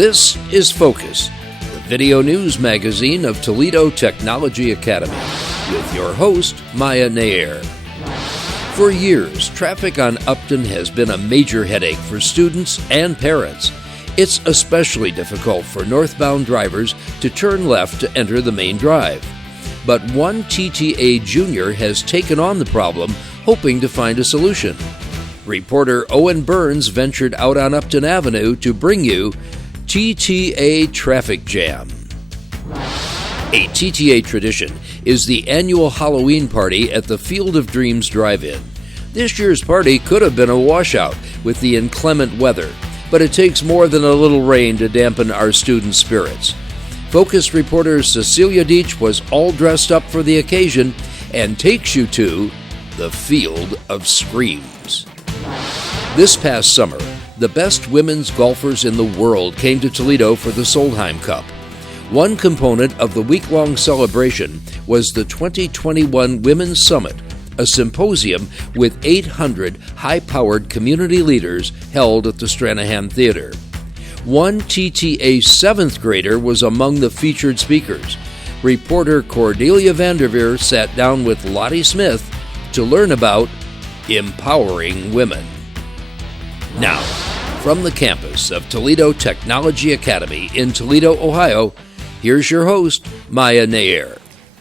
This is Focus, the video news magazine of Toledo Technology Academy, with your host, Maya Nair. For years, traffic on Upton has been a major headache for students and parents. It's especially difficult for northbound drivers to turn left to enter the main drive. But one TTA junior has taken on the problem, hoping to find a solution. Reporter Owen Burns ventured out on Upton Avenue to bring you TTA Traffic Jam. A TTA tradition is the annual Halloween party at the Field of Dreams Drive-In. This year's party could have been a washout with the inclement weather, but it takes more than a little rain to dampen our students' spirits. Focus reporter Cecilia Dietsch was all dressed up for the occasion and takes you to the Field of Screams. This past summer, the best women's golfers in the world came to Toledo for the Solheim Cup. One component of the week-long celebration was the 2021 Women's Summit, a symposium with 800 high-powered community leaders held at the Stranahan Theater. One TTA 7th grader was among the featured speakers. Reporter Cordelia Vanderveer sat down with Lottie Smith to learn about empowering women. Now, from the campus of Toledo Technology Academy in Toledo, Ohio, here's your host, Maya Nair.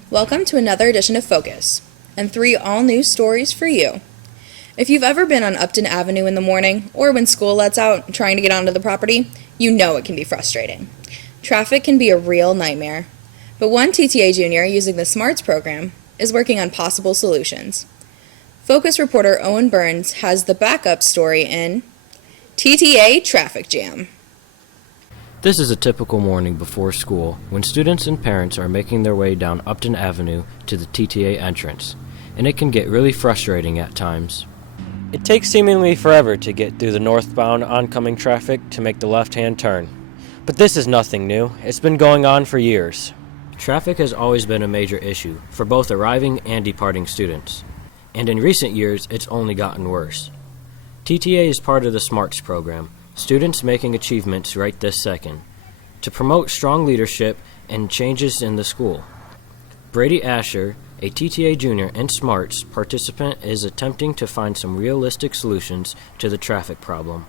Welcome to another edition of Focus, and 3 all-new stories for you. If you've ever been on Upton Avenue in the morning, or when school lets out trying to get onto the property, you know it can be frustrating. Traffic can be a real nightmare, but one TTA junior using the SMARTS program is working on possible solutions. Focus reporter Owen Burns has the backup story in TTA Traffic Jam. This is a typical morning before school when students and parents are making their way down Upton Avenue to the TTA entrance, and it can get really frustrating at times. It takes seemingly forever to get through the northbound oncoming traffic to make the left-hand turn. But this is nothing new. It's been going on for years. Traffic has always been a major issue for both arriving and departing students, and in recent years it's only gotten worse. TTA is part of the SMARTS program, students making achievements right this second, to promote strong leadership and changes in the school. Brady Asher, a TTA junior and SMARTS participant, is attempting to find some realistic solutions to the traffic problem.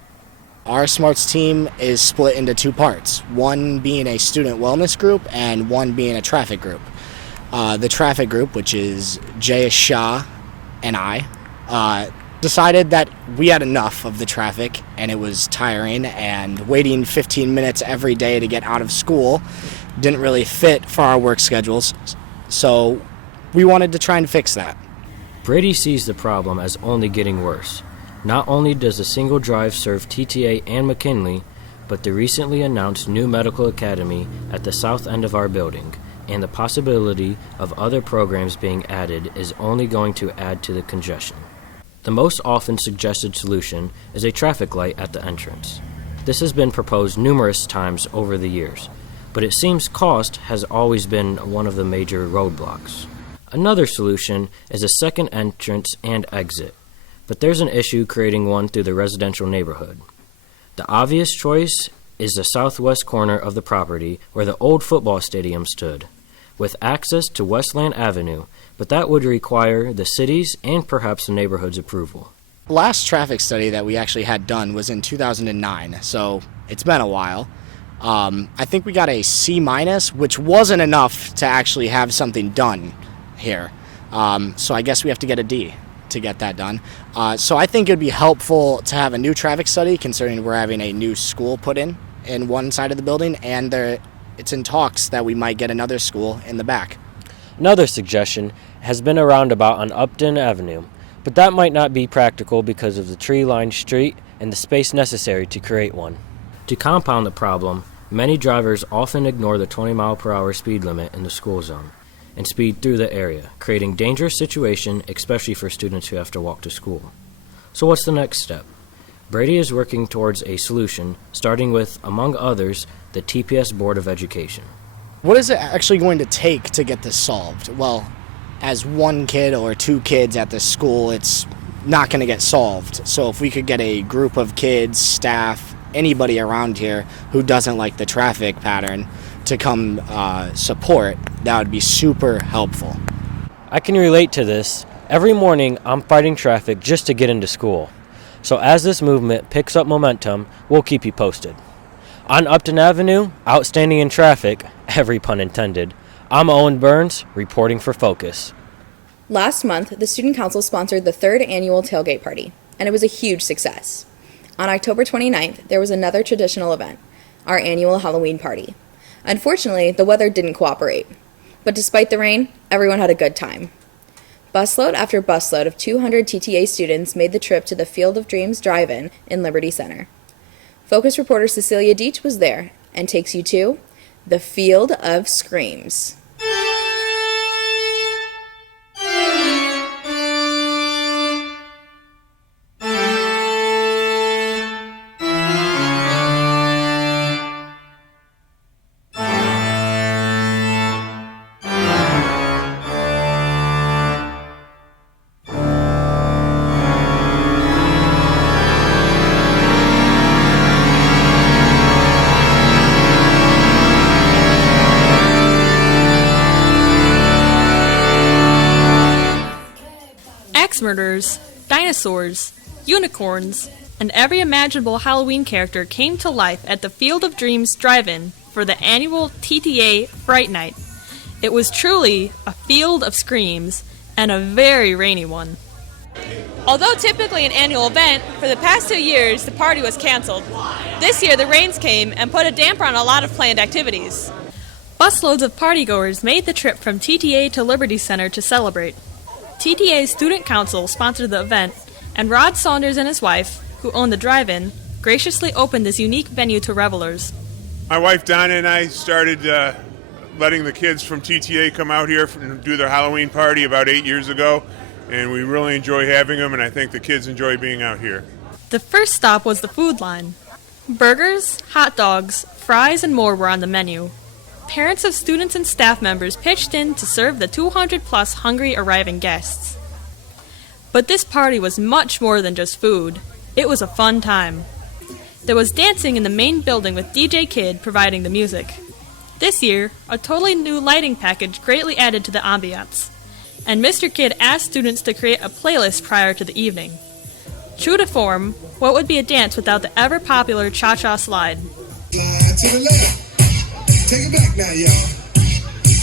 Our SMARTS team is split into 2 parts, one being a student wellness group and one being a traffic group. The traffic group, which is Jay Shah and I, decided that we had enough of the traffic and it was tiring, and waiting 15 minutes every day to get out of school didn't really fit for our work schedules, so we wanted to try and fix that. Brady sees the problem as only getting worse. Not only does a single drive serve TTA and McKinley, but the recently announced new medical academy at the south end of our building and the possibility of other programs being added is only going to add to the congestion. The most often suggested solution is a traffic light at the entrance. This has been proposed numerous times over the years, but it seems cost has always been one of the major roadblocks. Another solution is a second entrance and exit, but there's an issue creating one through the residential neighborhood. The obvious choice is the southwest corner of the property where the old football stadium stood, with access to Westland Avenue, but that would require the city's and perhaps the neighborhood's approval. The last traffic study that we actually had done was in 2009, so it's been a while. I think we got a C-, which wasn't enough to actually have something done here. So I guess we have to get a D to get that done. So I think it would be helpful to have a new traffic study, considering we're having a new school put in one side of the building, and it's in talks that we might get another school in the back. Another suggestion has been a roundabout on Upton Avenue, but that might not be practical because of the tree-lined street and the space necessary to create one. To compound the problem, many drivers often ignore the 20-mile-per-hour speed limit in the school zone and speed through the area, creating dangerous situation, especially for students who have to walk to school. So what's the next step? Brady is working towards a solution, starting with, among others, the TPS Board of Education. What is it actually going to take to get this solved? Well, as one kid or 2 kids at this school, it's not going to get solved. So if we could get a group of kids, staff, anybody around here who doesn't like the traffic pattern to come support, that would be super helpful. I can relate to this. Every morning, I'm fighting traffic just to get into school. So as this movement picks up momentum, we'll keep you posted. On Upton Avenue, outstanding in traffic, every pun intended, I'm Owen Burns, reporting for Focus. Last month, the Student Council sponsored the 3rd annual tailgate party, and it was a huge success. On October 29th, there was another traditional event, our annual Halloween party. Unfortunately, the weather didn't cooperate, but despite the rain, everyone had a good time. Busload after busload of 200 TTA students made the trip to the Field of Dreams Drive-In in Liberty Center. Focus reporter Cecilia Dietsch was there and takes you to the Field of Screams. Axe murderers, dinosaurs, unicorns, and every imaginable Halloween character came to life at the Field of Dreams Drive-In for the annual TTA Fright Night. It was truly a field of screams, and a very rainy one. Although typically an annual event, for the past 2 years the party was canceled. This year the rains came and put a damper on a lot of planned activities. Busloads of partygoers made the trip from TTA to Liberty Center to celebrate. TTA's Student Council sponsored the event, and Rod Saunders and his wife, who own the drive-in, graciously opened this unique venue to revelers. My wife Donna and I started letting the kids from TTA come out here and do their Halloween party about 8 years ago, and we really enjoy having them, and I think the kids enjoy being out here. The first stop was the food line. Burgers, hot dogs, fries, and more were on the menu. Parents of students and staff members pitched in to serve the 200-plus hungry arriving guests. But this party was much more than just food. It was a fun time. There was dancing in the main building with DJ Kid providing the music. This year, a totally new lighting package greatly added to the ambiance, and Mr. Kid asked students to create a playlist prior to the evening. True to form, what would be a dance without the ever-popular cha-cha slide? Slide to the left. Take it back now, y'all.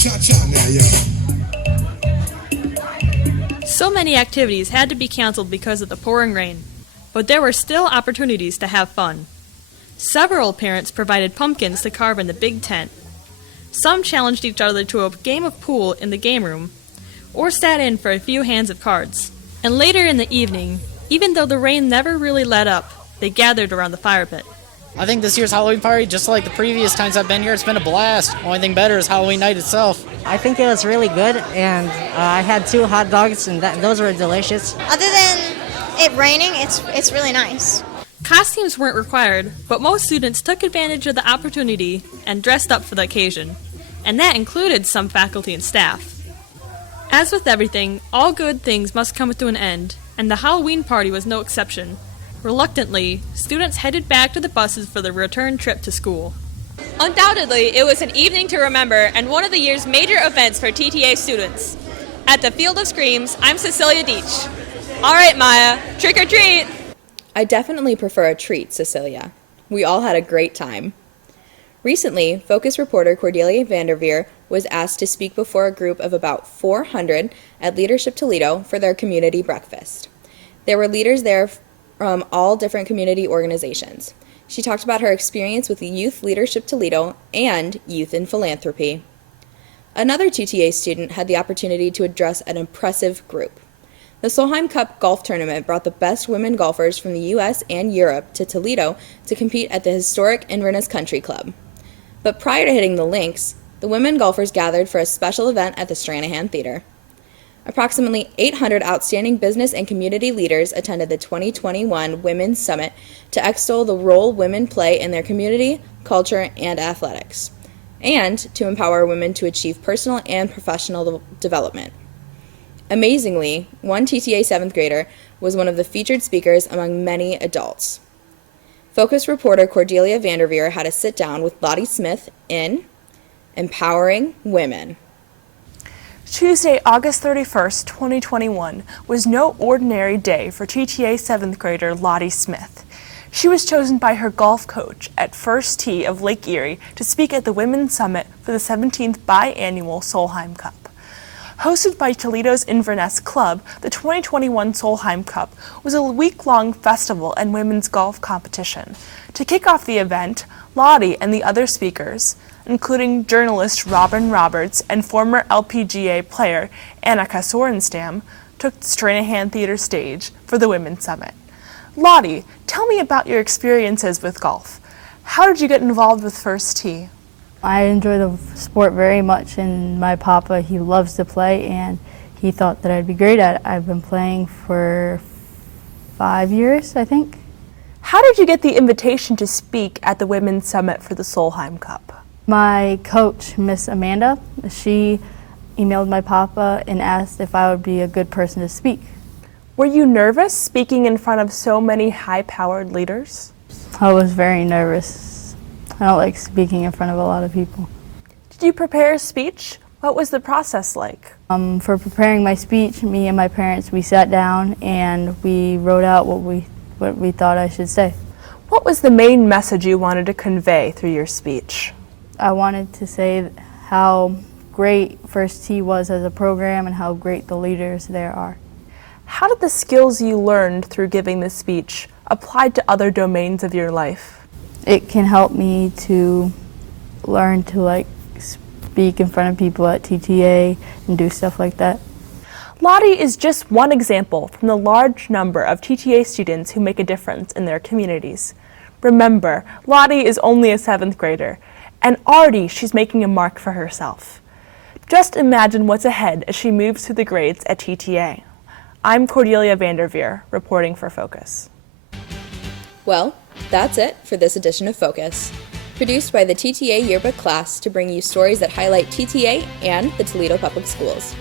Cha-cha now, y'all. So many activities had to be canceled because of the pouring rain, but there were still opportunities to have fun. Several parents provided pumpkins to carve in the big tent. Some challenged each other to a game of pool in the game room, or sat in for a few hands of cards. And later in the evening, even though the rain never really let up, they gathered around the fire pit. I think this year's Halloween party, just like the previous times I've been here, it's been a blast. Only thing better is Halloween night itself. I think it was really good, and I had 2 hot dogs, and those were delicious. Other than it raining, it's really nice. Costumes weren't required, but most students took advantage of the opportunity and dressed up for the occasion, and that included some faculty and staff. As with everything, all good things must come to an end, and the Halloween party was no exception. Reluctantly, students headed back to the buses for the return trip to school. Undoubtedly, it was an evening to remember and one of the year's major events for TTA students. At the Field of Screams, I'm Cecilia Dietsch. All right, Maya, trick or treat! I definitely prefer a treat, Cecilia. We all had a great time. Recently, Focus reporter Cordelia Vanderveer was asked to speak before a group of about 400 at Leadership Toledo for their community breakfast. There were leaders there from all different community organizations. She talked about her experience with Youth Leadership Toledo and Youth in Philanthropy. Another TTA student had the opportunity to address an impressive group. The Solheim Cup golf tournament brought the best women golfers from the U.S. and Europe to Toledo to compete at the historic Inverness Country Club. But prior to hitting the links, the women golfers gathered for a special event at the Stranahan Theater. Approximately 800 outstanding business and community leaders attended the 2021 Women's Summit to extol the role women play in their community, culture, and athletics, and to empower women to achieve personal and professional development. Amazingly, one TTA 7th grader was one of the featured speakers among many adults. Focus reporter Cordelia Vanderveer had a sit-down with Lottie Smith in Empowering Women. Tuesday, August 31st, 2021, was no ordinary day for TTA 7th grader Lottie Smith. She was chosen by her golf coach at First Tee of Lake Erie to speak at the Women's Summit for the 17th biannual Solheim Cup. Hosted by Toledo's Inverness Club, the 2021 Solheim Cup was a week-long festival and women's golf competition. To kick off the event, Lottie and the other speakers, including journalist Robin Roberts and former LPGA player Annika Sorenstam, took the Stranahan Theater stage for the Women's Summit. Lottie, tell me about your experiences with golf. How did you get involved with First Tee? I enjoy the sport very much, and my papa, he loves to play, and he thought that I'd be great at it. I've been playing for 5 years, I think. How did you get the invitation to speak at the Women's Summit for the Solheim Cup? My coach, Miss Amanda, she emailed my papa and asked if I would be a good person to speak. Were you nervous speaking in front of so many high-powered leaders? I was very nervous. I don't like speaking in front of a lot of people. Did you prepare a speech? What was the process like? For preparing my speech, me and my parents, we sat down and we wrote out what we thought I should say. What was the main message you wanted to convey through your speech? I wanted to say how great First Tee was as a program and how great the leaders there are. How did the skills you learned through giving this speech apply to other domains of your life? It can help me to learn to speak in front of people at TTA and do stuff like that. Lottie is just one example from the large number of TTA students who make a difference in their communities. Remember, Lottie is only a 7th grader, and already she's making a mark for herself. Just imagine what's ahead as she moves through the grades at TTA. I'm Cordelia Vanderveer, reporting for Focus. Well, that's it for this edition of Focus, produced by the TTA Yearbook class to bring you stories that highlight TTA and the Toledo Public Schools.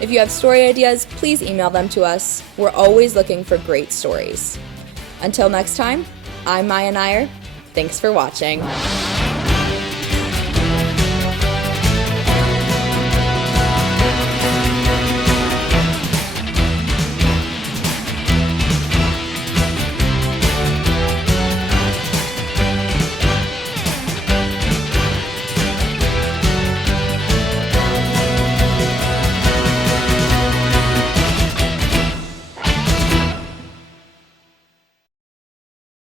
If you have story ideas, please email them to us. We're always looking for great stories. Until next time, I'm Maya Nair. Thanks for watching.